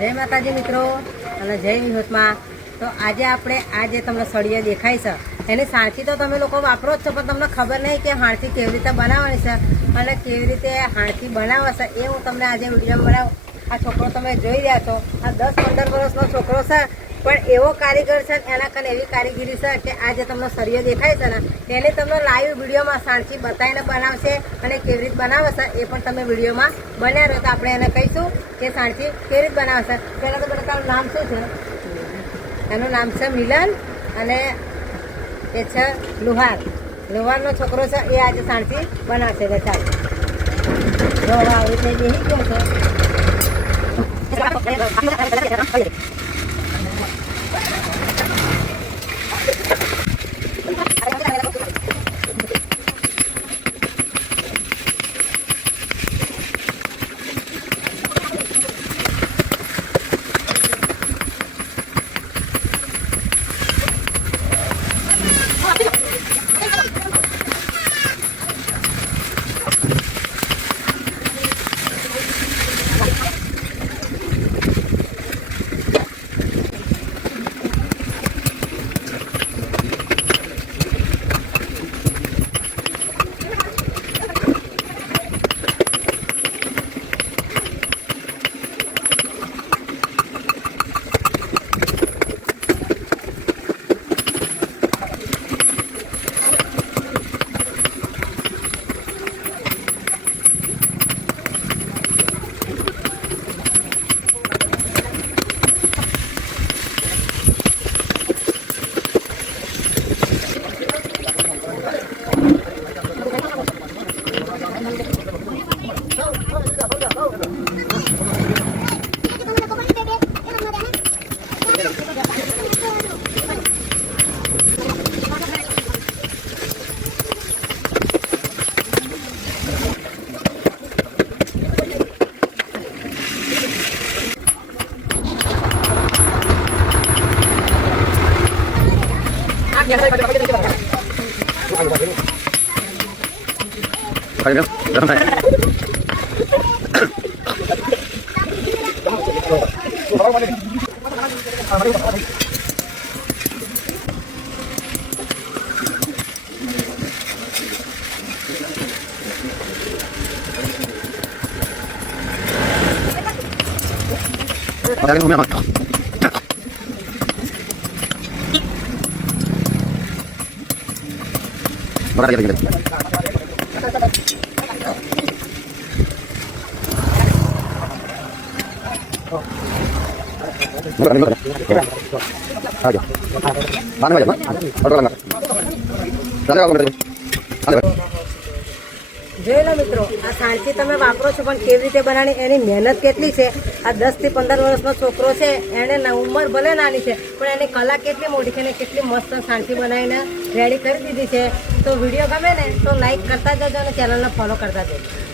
જય માતાજી મિત્રો અને જય વિહોતમાં। તો આજે આપણે આ જે તમને સળિયા દેખાય છે એની સાણસી તો તમે લોકો વાપરો જ છો, પણ તમને ખબર નહીં કે હાણસી કેવી રીતે બનાવવાની છે અને કેવી રીતે હાણસી બનાવે છે એ હું તમને આજે વિડીયો બનાવું। આ છોકરો તમે જોઈ રહ્યા છો, આ 10-15 વર્ષનો છોકરો છે, પણ એવો કારીગર છે, એના કને એવી કારીગીરી છે કે આ જે તમને સળિયો દેખાય છે ને તેને તમને લાઈવ વિડીયોમાં સાણસી બતાવીને બનાવશે અને કેવી રીતે બનાવે છે એ પણ તમે વિડીયોમાં બન્યા રહો। તો આપણે એને કહીશું કે સાણસી કેવી રીતે બનાવે છે। પહેલાં તો બધા તારું નામ શું છે? એનું નામ છે મિલન અને એ છે લુહારનો છોકરો છે, એ આજે સાણસી બનાવશે। ચાલો જો આવી રીતે બેસી ગયો છે। જોઈ લો મિત્રો, આ સાણસી તમે વાપરો છો, પણ કેવી રીતે બનાવી એની મહેનત કેટલી છે। આ 10 થી 15 વર્ષનો છોકરો છે, એને ઉંમર ભલે નાની છે પણ એની કલા કેટલી મોટી છે ને કેટલી મસ્ત સાણસી બનાવીને રેડી કરી દીધી છે। તો વિડીયો ગમે ને તો લાઈક કરતા જજો અને ચેનલને ફોલો કરતા જજો।